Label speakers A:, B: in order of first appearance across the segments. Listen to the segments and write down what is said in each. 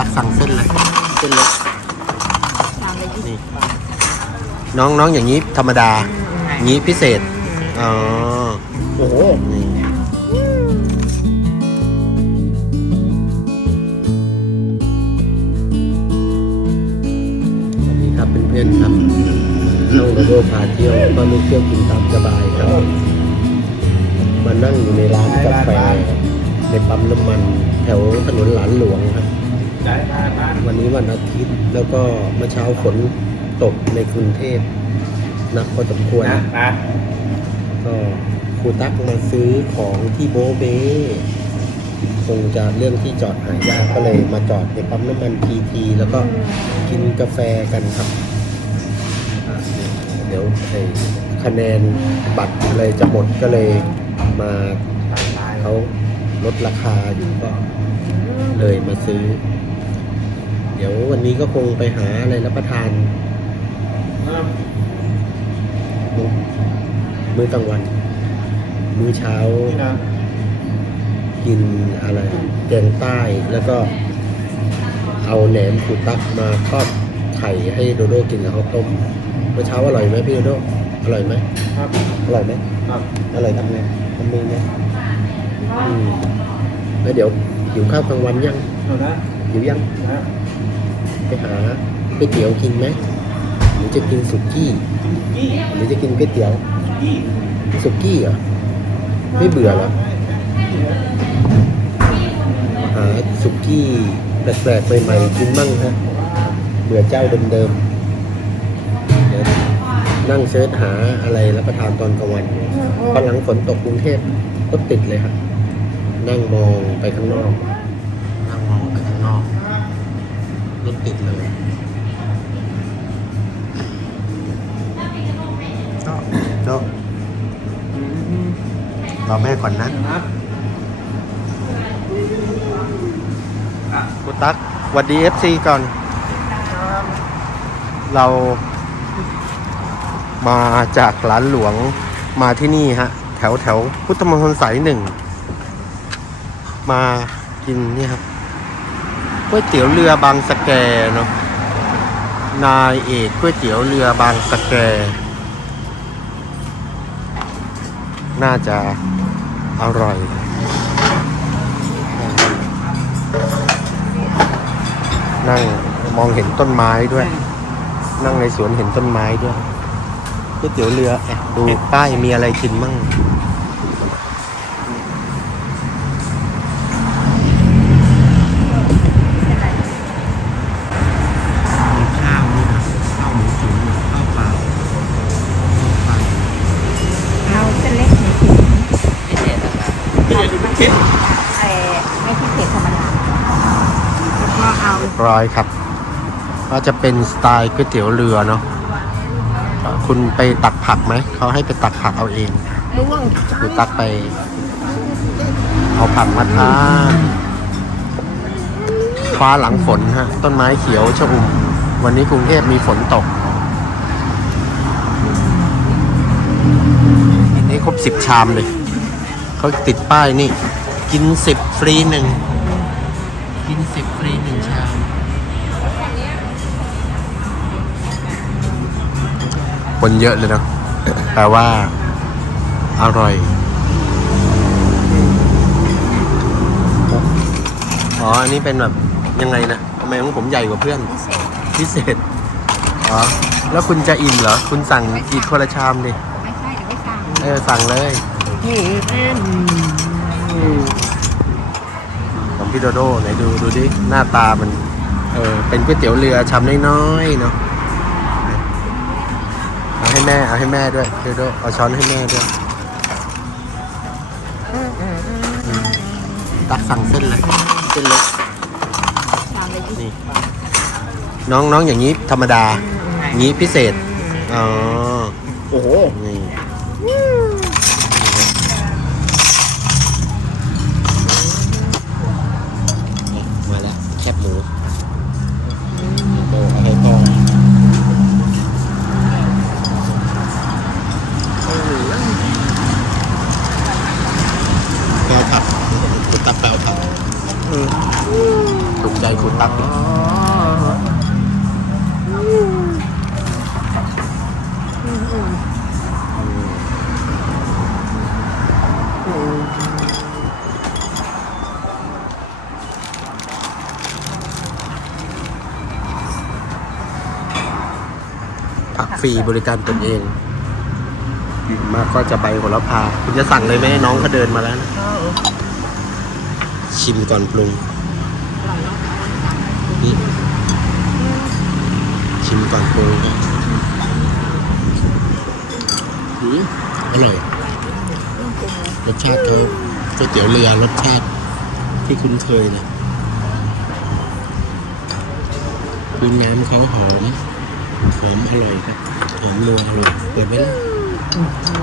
A: ตักสั่งเส้นเลย เส้นเล็ก
B: ชามละยี่สิ
A: นี่
B: บบาท
A: น้องน้องอย่างนี้ธรรมดาอย่างนี้พิเศษ อ๋อ
C: โอ้โห
A: นี่สวัสดีครับเพื่อนๆครับน้องโรโดพาเที่ยวมาลูกเที่ยวกินตามสบายครับ มานั่งอยู่ในร้านกาแฟในปั๊มน้ำมัน แถวถนนหลานหลวงครับ
C: จ่ายบ้านบ้าน
A: วันนี้วันอาทิตย์แล้วก็เมื่อเช้าฝนตกในกรุงเทพหนักพอสมควร
C: นะนะ
A: ก็ครูตักมาซื้อของที่โบเบคงจะเรื่องที่จอดหายากก็เลยมาจอดในปั๊มน้ำมันพีทีแล้วก็กินกาแฟกันครับอะเดี๋ยวไอ้คะแนนบัตรอะไรจะหมดก็เลยมาเขาลดราคาอยู่ก็เลยมาซื้อ เดี๋ยววันนี้ก็คงไปหาอะไรรับประทานมื้อมื้อกลางวัน มื้อเช้า
C: นี่นะ
A: กินอะไรแกงใต้แล้วก็ เอาแหนมคูตักมาทอดไข่ให้โดโดกินกับข้าวต้มเมื่อเช้าอร่อยไหมพี่โดโดอร่อยไหม
C: ครับ
A: อร่อยไหม
C: ครับ
A: อร่อยทำไงทำมือไหมอืมแล้วเดี๋ยวหิวข้าวกลางวันยัง
C: เอานะ
A: หิวยัง
C: นะ
A: ไปหาก๋วยเตี๋ยวกินไหมหรือจะกินสุกี้
C: กี้
A: หรือจะกินก๋วยเตี๋ยวสุกี้เหรอไม่เบื่อหรอหาสุกี้แปลกๆใหม่ๆกินมั่งฮะเบื่อเจ้าเดิมๆเดี๋ยวนั่งเสิร์ชหาอะไรรับประทานตอนกลางวันพอหลังฝนตกกรุงเทพก็ติดเลยครับนั่งมองไปข้างนอก ถติดเลย ก็โจรอแม่ก่อนนะ
C: นะ
A: กูตักหวัดดีเอฟซีก่อน เรามาจากร้านหลวงมาที่นี่ฮะ แถวแถวพุทธมณฑลสายหนึ่ง มากินนี่ครับ ก๋วยเตี๋ยวเรือบางสะแกเนาะนายเอกก๋วยเตี๋ยวเรือบางสะแก น่าจะอร่อยนั่งมองเห็นต้นไม้ด้วย นั่งในสวนเห็นต้นไม้ด้วยก๋วยเตี๋ยวเรือดูป้ายมีอะไรกินมั่ง
B: ร้อ
A: ยครับ ก็จะเป็นสไตล์ก๋วยเตี๋ยวเรือเนาะคุณไปตักผักไหม เขาให้ไปตักผักเอาเอง
B: ล่วง
A: คือตักไป เอาผักมาทาฟ้าหลังฝนฮะ ต้นไม้เขียวชอุ่ม วันนี้กรุงเทพมีฝนตกกินให้ครบสิบชามเลย เขาติดป้ายนี่ กินสิบฟรีหนึ่ง กินสิบ คนเยอะเลยเนาะแปลว่าอร่อย อ๋อ อันนี้เป็นแบบยังไงนะทำไมของผมใหญ่กว่าเพื่อนพิเศษ อ๋อ แล้วคุณจะอิ่มเหรอ คุณสั่งอีกคนละชามดิ
B: ไม่ใช่เดี๋ยวไม่สั่ง
A: เออ สั่งเลยของพี่โดโดไหนดูดูดิ หน้าตามัน เออ เป็นก๋วยเตี๋ยวเรือชามน้อยๆเนาะเอา ให้แม่ เอาให้แม่ด้วยโดโดเอาช้อนให้แม่ด้วยตักสั่งเส้นเลยเส้นเล็ก
B: ชามละยี่สิ
A: นี่
B: บบาท
A: น้องน้องอย่างนี้ธรรมดาอย่างนี้พิเศษ อ๋อ
C: โอ้โห
A: นี่ รีบริการตนเอง มากก็จะใบโหระพา คุณจะสั่งเลยไหมน้องเขาเดินมาแล้วนะ
B: เออ
A: ชิมก่อนปรุง
B: อร่อยเนาะ
A: นี่ชิมก่อนปรุงครับอืมอร่อย
B: เครื่องปรุงเลย
A: รสชาติเขาก๋วยเตี๋ยวเรือรสชาติที่คุ้นเคยนะคือน้ำเขาหอม หอมอร่อยครับ หอมนัวอร่อยเปิดไว้แล้ว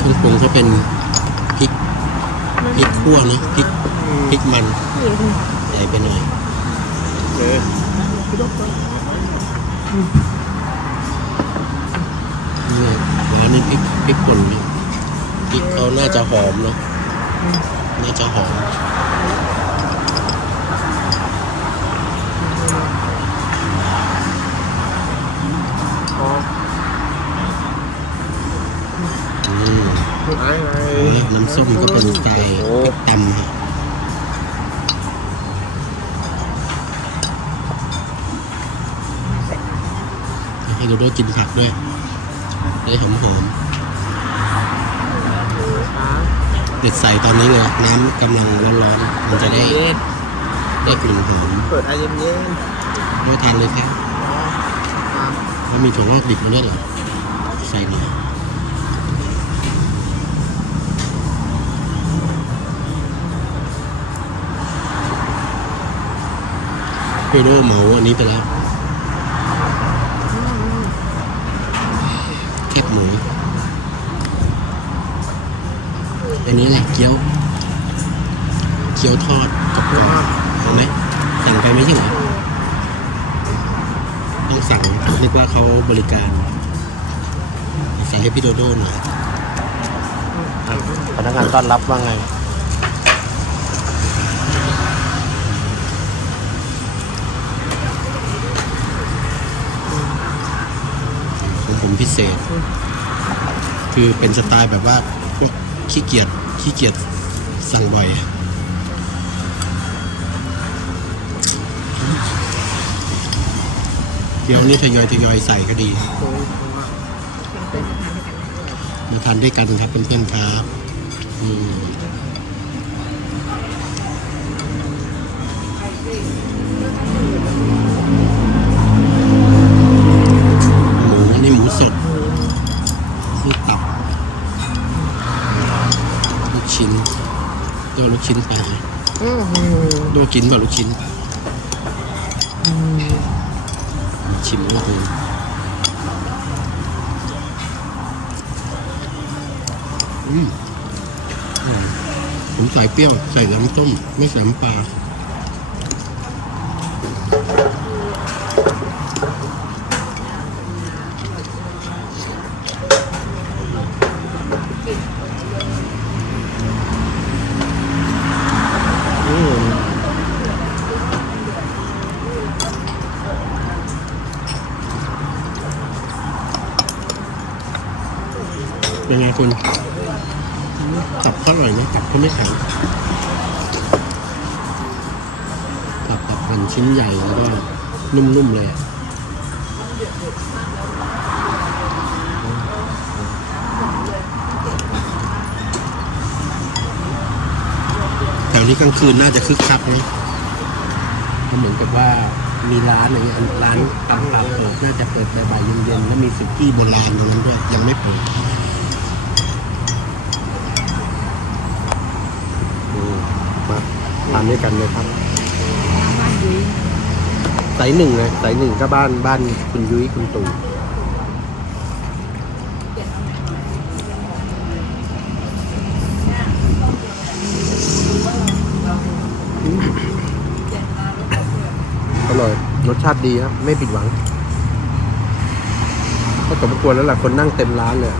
A: เครื่องปรุงเขาเป็นพริกพริกขั่วเนาะพริกพริกมันใหญ่ไปหน่อย
C: เออ
A: นี่ร้านนี้พริกพริกป่นเนี่ยพริกเขาน่าจะหอมเนาะน่าจะหอม ม
C: ไอ้ไอ้
A: แล้วน้ำส้มก็เป็นใจพริกตำฮะให้ดูด้วยกินผักด้วยได้หอมหอมๆเด็ดใส่ตอนนี้เลยน้ำกำลังร้อนๆมันจะได้
C: เย็น
A: ได้กลิ่นหอม
C: เปิดไอเย็นเย็น
A: ไม่ทานเลยครับแล้วมีถั่วงอกดิบมาด้วยเหรอใส่หน่อย เปโดเหมาอันนี้ไปแล้วแคบหมูอันนี้แหละเกี๊ยว เกี๊ยวทอดกับกรอบเอาไหมสั่งไปไม่ใช่เหรอต้องสั่งนึกว่าเขาบริการสั่งให้พี่โดโด้หน่อยพนักงานต้อนรับว่าไง ของผมพิเศษ คือเป็นสไตล์แบบว่าพวกขี้เกียจขี้เกียจสั่งบ่อยเดี๋ยวนี้ทยอยทยอยใส่ก็ดีมาทานด้วยกันครับเพื่อนๆครับ อืม ลูกตับลูกชิ้นตัวลูกชิ้นปลา
B: อืม
A: ตัวกินแบบลูกชิ้นชิมก็คืออืมอืมผมใส่เปรี้ยว ใส่น้ำต้ม ไม่ใส่น้ำปลาอืม เป็นไงคุณตับเขาอร่อยไหมตับเขาไม่แข็งตับแบบหั่นชิ้นใหญ่แล้วก็นุ่มๆเลยอะแถวนี้กลางคืนน่าจะคึกคักนะก็เหมือนกับว่ามีร้านอย่างเงี้ยร้านตามร้าเปิดน่าจะเปิดบ่ายเย็นๆแล้วมีสุกี้โบราณตรงนั้นด้วยยังไม่เปิดานด้วยกันเลยครับสายหนึ่งเลยสายหนึ่งก็บ้านบ้านคุณยุ้ยคุณตู่อืมอร่อยรสชาติดีครับ ไม่ผิดหวัง ก็สมควรแล้วแหละคนนั่งเต็มร้านเลย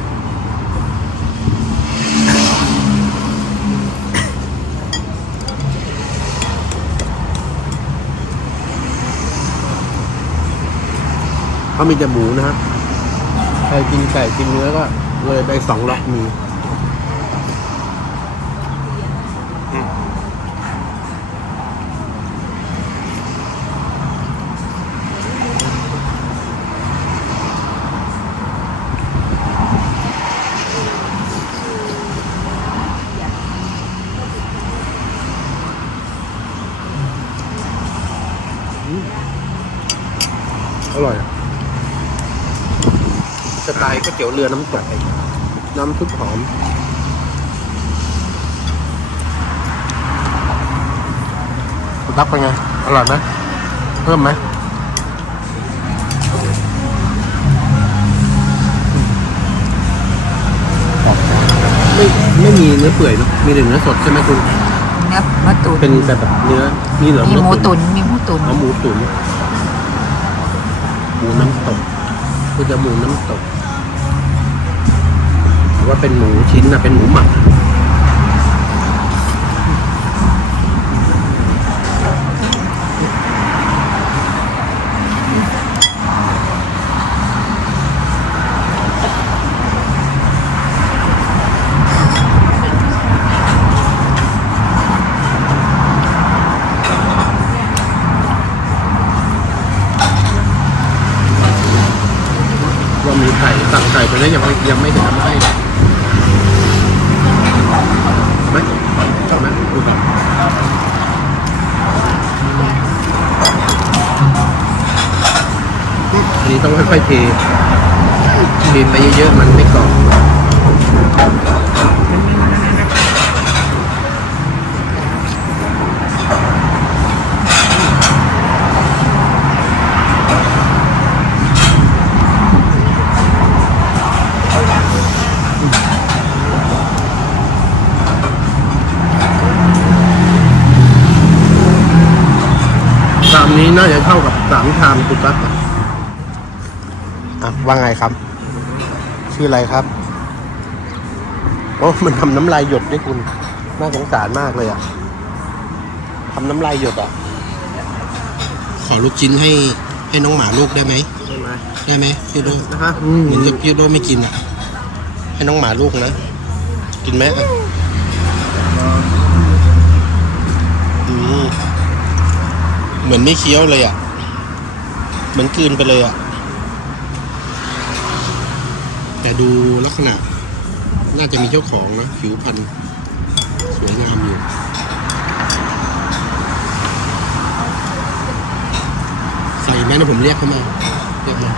A: เขามีแต่หมูนะฮะใครกินไก่กินเนื้อก็เลยไปสองล็อกมี อร่อยอะสไตล์ก๋วย เตี๋ยวเรือน้ำตกน้ำซุปหอมคุณตักเป็นไง อร่อยไหมเพิ่มไหมไม่ไม่มีเนื้อเปื่อยเนอะมีแต่เนื้อสดใช่ไหมคุณ
B: เนื้อมะตุน
A: เป็นแต่แบบเนื้อนี่เหรอ
B: มีหมู
A: เนื้อ
B: ตุนมีหมูตุน
A: เอาหมูตุ๋นหมูน้ำตกคือจะหมูน้ำตกหรือ ว่าเป็นหมูชิ้นนะเป็นหมูหมักว่ามีไก่สั่งไก่ไปแล้วยังไม่ยังไม่เห็นทำให้ ไหมชอบไหมดูก่อนอันนี้ต้องค่อยๆเทเทไปเยอะๆมันไม่กรอบ นี้น่าจะเท่ากับสามชามคุณตั๊กอะอะว่าไงครับ ชื่ออะไรครับโอ้มันทำน้ำลายหยดด้วยคุณ น่าสงสารมากเลยอะทำน้ำลายหยดอะ ขอลูกชิ้นให้ให้น้องหมาลูกได้ไหม
C: ใช่ไหม
A: ได้ไหมพี่โด
C: นะคะอืม
A: เหมือนกับพี่โดไม่กินอะ ให้น้องหมาลูกนะ กินไหมอะอืม เหมือนไม่เคี้ยวเลยอะ เหมือนกืนไปเลยอะ แต่ดูลักษณะ น่าจะมีเจ้าของนะ ผิวพรรณสวยงามอยู่ใส่ไหมนะผมเรียกเขามาเรียกมา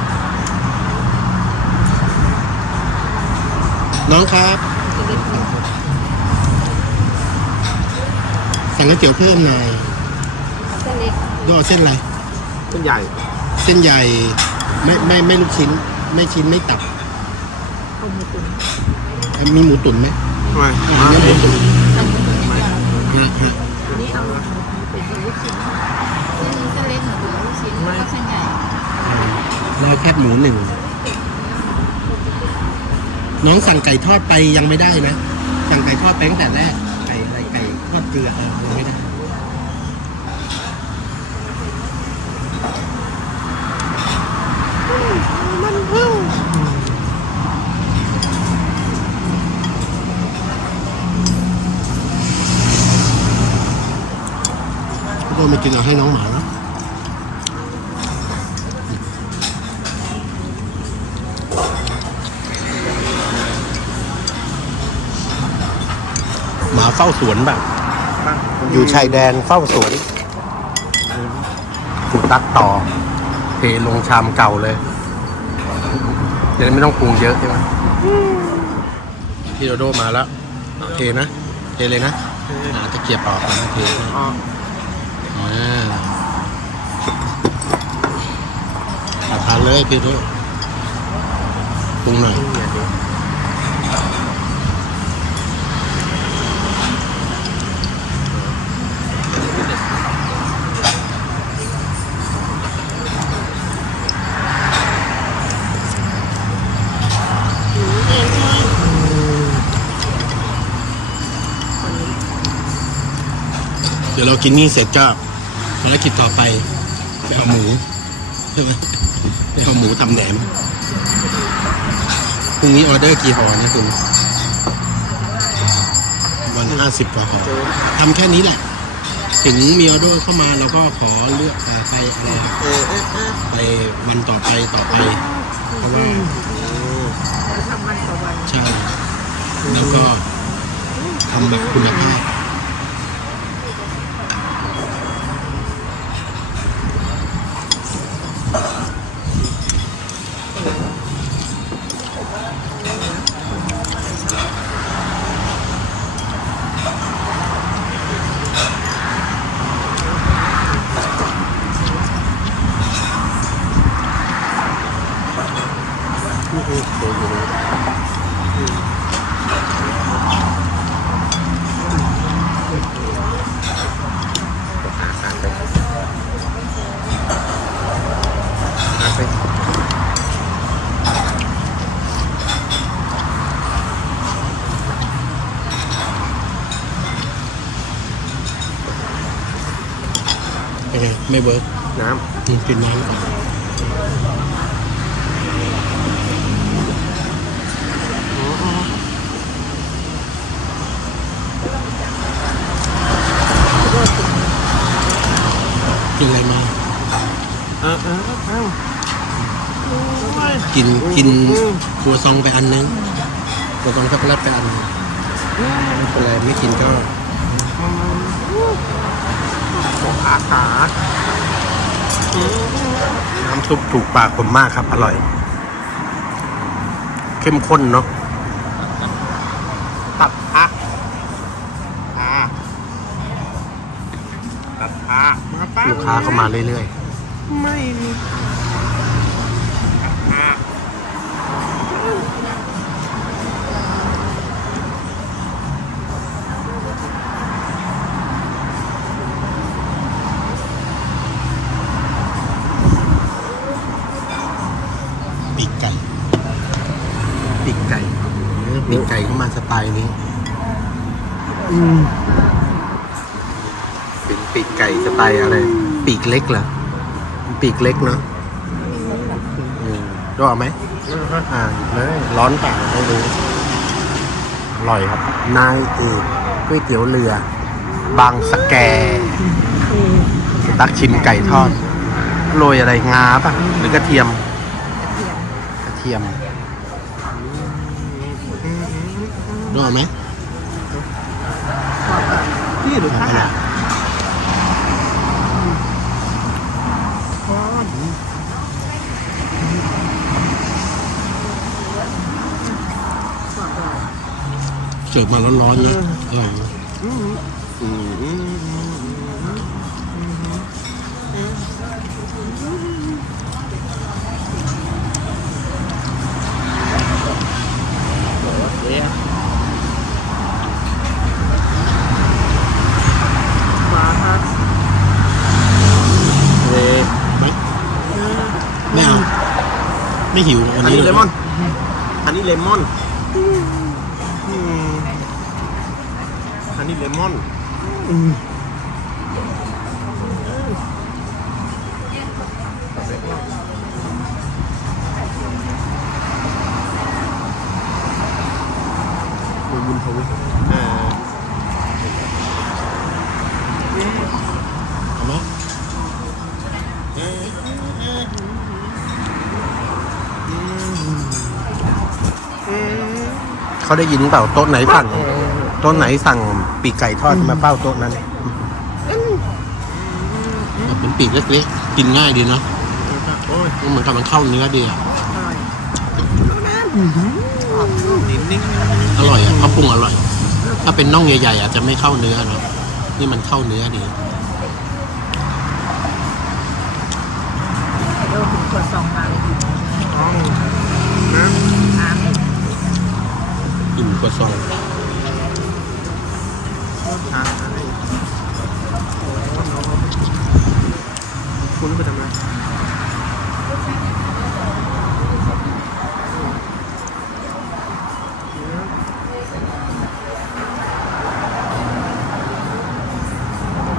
A: น้องครับสั่งก๋วยเตี๋ยวเพิ่มหน่อย ย่อเส้นอะไร
C: ต้นใหญ่
A: เส้นใหญ่ไม่ไม่ไม่ลูกชิ้น ไม่ชิ้นไม่ตับมีหมูตุ๋นไหม
C: ทำไม
A: อ่า
C: มา
A: มีหมูตุ๋นฮะฮะ
B: นี่เอาเป็นลูกชิ้นเส้นเล็กหมูตุ๋นลูกชิ้นแล้วก็เส้นใหญ่
A: รอยแคบหมูหนึ่งน้องสั่งไก่ทอดไปยังไม่ได้นะ สั่งไก่ทอดไปตั้งแต่แรกไก่อะไรไก่ทอดเกลือเออยังไม่ได้ ก็ไม่กินเอาให้น้องหมานะหมาเฝ้าสวนแบบ อยู่ชายแดนเฝ้าสวนถูกตักต่อ เทลงชามเก่าเลยจะได้ไม่ต้องปรุงเยอะใช่ไหมพี่โดโดมาแล้ว เทนะ เทเลยนะอ่าตะเกียบออกนะเท
C: อ๋อ
A: อ่าอะทานเลยพี่ทุกปรุงหน่อย
C: เดี๋ยว
A: เรากินนี่เสร็จก็ ภารกิจต่อไปไปเอาหมูใช่ไหมไปข้าหมูตำแหนมพรุ่งนี้ออเดอร์กี่ห่อนะคุณวันห้าสิบกว่าห่อทำแค่นี้แหละ ถึงมีออเดอร์เข้ามาเราก็ขอเลือกอไปอะไรครับไปวันต่อไปต่อไป เพราะว่า
B: เราทำวันต่อวัน
A: ใช่แล้วก็ทำแบบคุณภาพ ไงไม่เวิร์ก
C: น้
A: กินกินน้ำก่อนกินอะไรมาำ
C: เออเออเออ
A: กินกิน
C: อืม
A: ครัวซองไปอันนึงครัวซองช็อกโกแลตไปอันนึงไม่เป็นไรไม่กินก็
C: อาขา
A: น้ำซุปถูกปากผมมากครับ อร่อย เข้มข้นเนาะ
C: ตัดพักอาตัดพักมาป้า
A: ลูกค้าเข้ามาเรื่อย
C: ไม่มี
A: ปีกเล็กเหรอปีกเล็กเนาะอืมก็เอาไหมอ่าหยิบเลยร้อนเปล่าให้ดูอร่อยครับ นายเอกก๋วยเตี๋ยวเรือ บางสะแกตักชิมไก่ทอดโรยอะไรงาป่ะ หรือกระเทียม กระเทียมรู้ไหม
C: นี่หรือข้า
A: เสิร์ฟมาร้อนๆนะอร่อยนะ
C: อืมอืมอืมเอ๊ะมาครับเอ๊ะ
A: ไหมไม่เอาไม่หิววัน
C: อัน
A: นี้
C: นี้
A: ห
C: เล
A: ร
C: มอน อันนี้เลมอน อืมอันนี้เล มอน
A: บุญบุญทวิต
C: เออ
A: เอาไหมเขาได้ยินเปล่าโต๊ะไหนสั่ง โต๊ะไหนสั่งปีกไก่ทอดมาเป้าโต๊ะนั้นเป็นปีกเล็กๆ กินง่ายดีเนาะ
C: โอ้ย
A: เหมือนกับมันเข้าเนื้อดีอะ
C: นิ่ง
A: อร่อยอะเขาปรุงอร่อย ถ้าเป็นน่องใหญ่ๆอาจจะไม่เข้าเนื้อเนาะนี่มันเข้าเนื้อดี
B: เราถึงตัวซองมาเลย
C: ๆอ๋อนะ
B: อ่าน
A: อิ่กว่าซอง
C: ทานอะไร คุณไปทำอะไร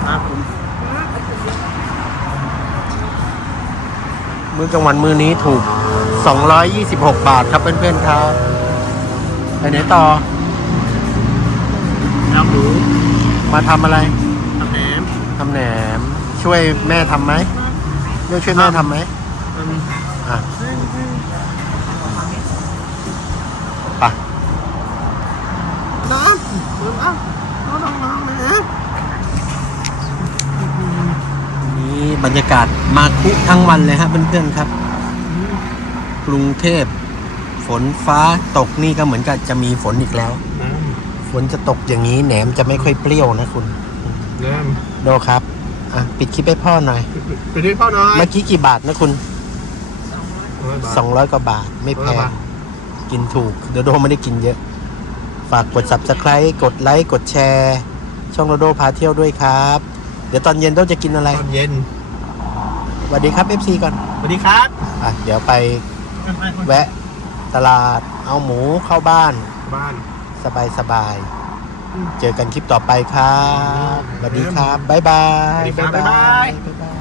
C: ครับผม
A: เหมือนมื้อกลางวันมื้อนี้ถูก 226 บาทครับเพื่อนๆครับไปไหนต่อ
C: น้ำหมู
A: มาทำอะไร
C: ทำแหนม
A: ทำแหนม ช่วยแม่ทำไหม เรื่องช่วยแม่ทำไหม
C: อืม
A: อะไป
C: น้ำน้ำน้ำน้ำน้ำนะ
A: นี่บรรยากาศมาคุทั้งวันเลยฮะเพื่อนๆครับ กรุงเทพ ฝนฟ้าตกนี่ก็เหมือนกับจะมีฝนอีกแล้ว
C: น้
A: ฝนจะตกอย่างนี้แหนมจะไม่ค่อยเปรี้ยวนะคุณำ
C: น้
A: โดครับ อะปิดคลิปให้พ่อหน่อยำ
C: ไปด้วยพ่อหน่อย
A: เมื่อกี้กี่บาทนะคุณ 200 กว่าบาทไม่แพ
C: ร้อย
A: ง
C: บาท
A: กินถูกเดี๋ยวโดไม่ได้กินเยอะ ฝากกด subscribe กดไลค์ กดแชร์ ช่องโดโดพาเที่ยวด้วยครับ เดี๋ยวตอนเย็นโดจะกินอะไร
C: ตอนเย็น
A: สวัสดีครับ FC ก่อน
C: สวัสดีครับ
A: อะเดี๋ยวไปแวะตลาดเอาหมูเข้าบ้าน
C: บ้าน
A: สบายสบายๆ เจอกันคลิปต่อไปครับสวัสดีครับบ๊ายบาย
C: สวัสดีครับบ๊ายบาย
A: บ๊ายบาย